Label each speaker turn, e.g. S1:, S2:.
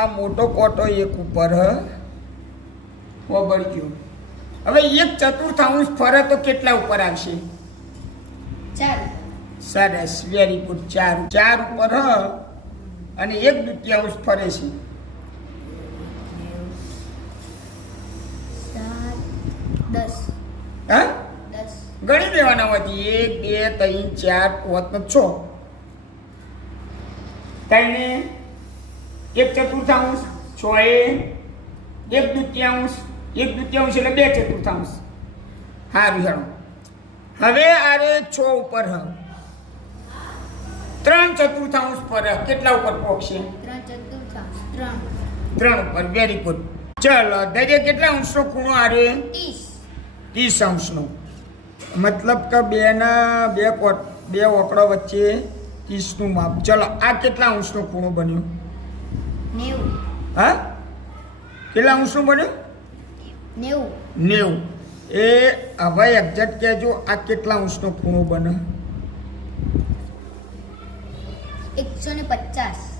S1: આ મોટો કોટો એક ઉપર હ? વબળ ગયો હવે એક ચતુર્થાંશ ફરે તો કેટલા ઉપર આવશે? સરસ વેરી ગુડ ચાર ચાર ઉપર હ? અને એક દ્વિતીયાંશ ફરે છે. હા? ગણી દેવાના હોતી એક બે ત્રણ ચાર પાંચ છ. ત્રણે એક ચતુર્થાંશ છ એ એક દ્વિતીયાંશ એક દ્વિતીયાંશ એટલે બે ચતુર્થાંશ. સારું હેડો. હવે આરે છ ઉપર હ. ત્રણ ચતુર્થાંશ પર. કેટલા ઉપર પહોંચશે
S2: ત્રણ
S1: ઉપર. વેરી ગુડ ચલો દરિયા કેટલા અંશનો ખૂણો આવે
S2: ત્રીસ.
S1: અંશનો. મતલબ કે બેના બે બે ઓકડો વચ્ચે ત્રીસનું માપ. ચલો આ કેટલા અંશનો ખૂણો બન્યો? હા? કેટલા અંશનો બન્યો
S2: નેવું.
S1: નેવું. એ હવે એક્ઝેક્ટ કહેજો આ કેટલા અંશનો ખૂણો બને?
S2: એકસો ને પચાસ.